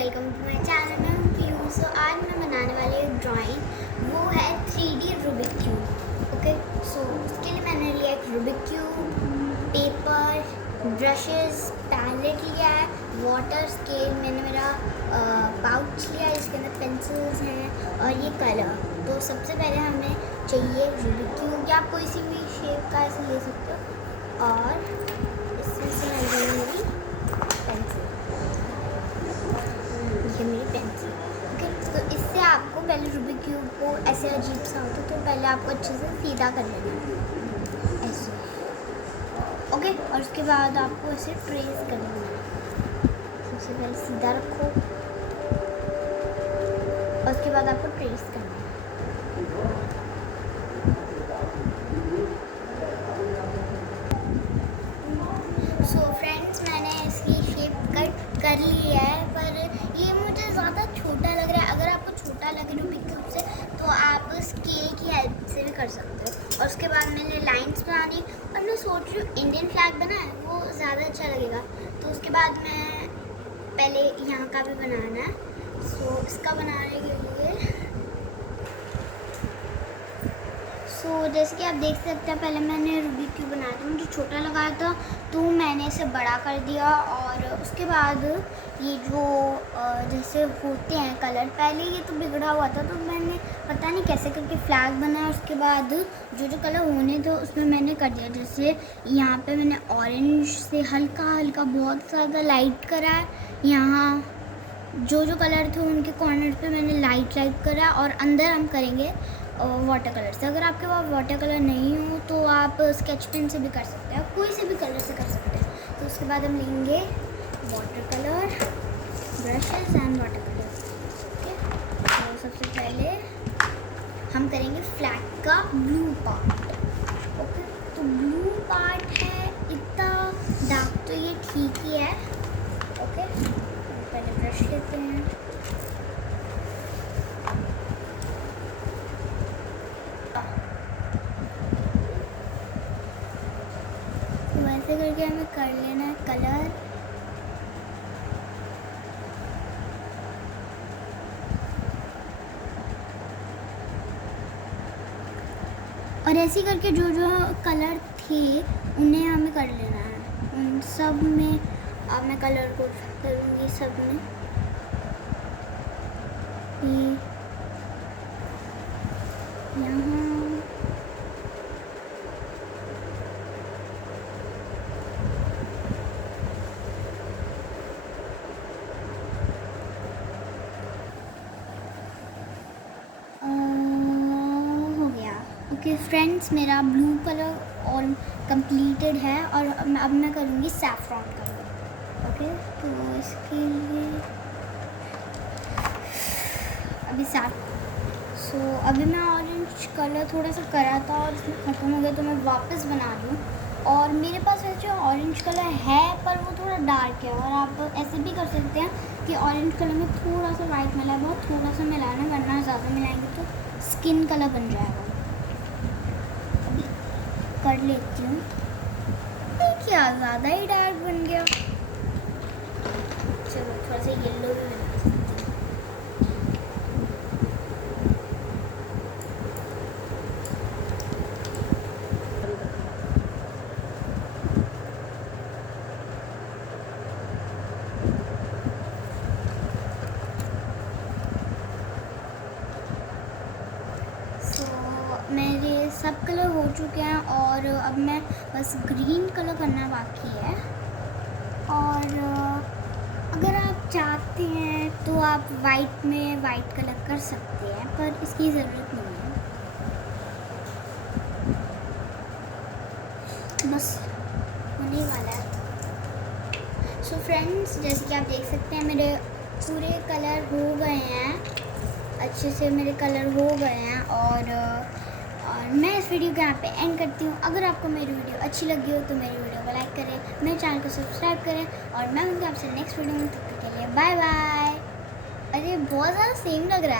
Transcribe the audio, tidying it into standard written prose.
Welcome to my channel. मैं हूं PU. सो आज मैं बनाने वाली एक ड्राइंग, वो है 3D रूबिक क्यूब। ओके, सो उसके लिए मैंने लिया एक Rubik cube, paper, brushes, palette लिया है, वाटर स्केल, मैंने मेरा पाउच लिया है जिसके अंदर पेंसिल्स हैं और ये कलर। तो सबसे पहले हमें चाहिए रूबिक क्यूब, या आप कोई सी भी शेप का ऐसे ले सकते हो। और इसमें से मैं लूँगी पेंसिल, ये मेरी पेंसिल। ओके, तो इससे आपको पहले रूबिक क्यूब को ऐसे अजीब सा होता है, तो पहले आपको अच्छे से सीधा कर लेना है ऐसे। ओके, और उसके बाद आपको ऐसे ट्रेस कर लेना है। सबसे पहले सीधा रखो और उसके बाद आपको ट्रेस करना है। सो फ्रेंड्स, मैंने इसकी शेप कट कर ली है, पर ये मुझे ज़्यादा छोटा लग रहा है। अगर आपको छोटा लगे रूबिक क्यूब से, तो आप स्केल की हेल्प से भी कर सकते हो। और उसके बाद मैंने लाइंस बनानी, और मैं सोच रही हूँ इंडियन फ्लैग बनाए, वो ज़्यादा अच्छा लगेगा। तो उसके बाद मैं पहले यहाँ का भी बनाना है। सो इसका बनाने के लिए जैसे कि आप देख सकते हैं, पहले मैंने रूबिक क्यूब बनाया था, मुझे छोटा लगाया था, तो मैंने इसे बड़ा कर दिया। और उसके बाद ये जो जैसे होते हैं कलर, पहले ये तो बिगड़ा हुआ था, तो मैंने पता नहीं कैसे करके फ्लैग बनाया। उसके बाद जो कलर होने थे उसमें मैंने कर दिया। जैसे यहाँ पे मैंने ऑरेंज से हल्का हल्का बहुत ज़्यादा लाइट करा है। यहाँ जो कलर थे उनके कॉर्नर पे मैंने लाइट करा, और अंदर हम करेंगे वाटर कलर से। अगर आपके पास वाटर कलर नहीं हो तो आप स्केच पेन से भी कर सकते हैं, कोई से भी कलर से कर सकते हैं। तो उसके बाद हम लेंगे water colour, brushes and water colour. Okay, तो सबसे पहले हम करेंगे फ्लैग का ब्लू पार्ट। ओके, तो ब्लू पार्ट है इतना डार्क, तो ये ठीक ही है। ओके, पहले ब्रश लेते हैं। तो वैसे करके हमें कर लेना है कलर। और ऐसे करके जो कलर थे उन्हें हमें कर लेना है। उन सब में अब मैं कलर को करूँगी, सब में यहाँ हो गया। ओके फ्रेंड्स, मेरा ब्लू कलर और कंप्लीटेड है, और अब मैं करूँगी सैफ्रॉन कलर। ओके, तो इसके लिए अभी अभी मैं ऑरेंज कलर थोड़ा सा करा था और इसमें ख़त्म हो गया, तो मैं वापस बना रही हूँ। और मेरे पास वैसे ऑरेंज कलर है, पर वो थोड़ा डार्क है। और आप ऐसे भी कर सकते हैं कि ऑरेंज कलर में थोड़ा सा वाइट मिला है, बहुत थोड़ा सा मिलाना, वरना ज़्यादा मिलाएंगे तो स्किन कलर बन जाएगा। अभी कर लेती हूँ। क्या ज़्यादा ही डार्क बन गया। चलो थोड़ा सा येलो भी बना सकते हैं। मेरे सब कलर हो चुके हैं, और अब मैं बस ग्रीन कलर करना बाकी है। और अगर आप चाहते हैं तो आप वाइट में वाइट कलर कर सकते हैं, पर इसकी ज़रूरत नहीं है। बस होने वाला है। सो फ्रेंड्स, जैसे कि आप देख सकते हैं, मेरे पूरे कलर हो गए हैं, अच्छे से मेरे कलर हो गए हैं। और मैं इस वीडियो को यहाँ पे एंड करती हूँ। अगर आपको मेरी वीडियो अच्छी लगी हो तो मेरी वीडियो को लाइक करें, मेरे चैनल को सब्सक्राइब करें, और मैं मिलूँगी आपसे नेक्स्ट वीडियो में। तब तक के लिए बाय बाय। अरे बहुत ज़्यादा सेम लग रहा है।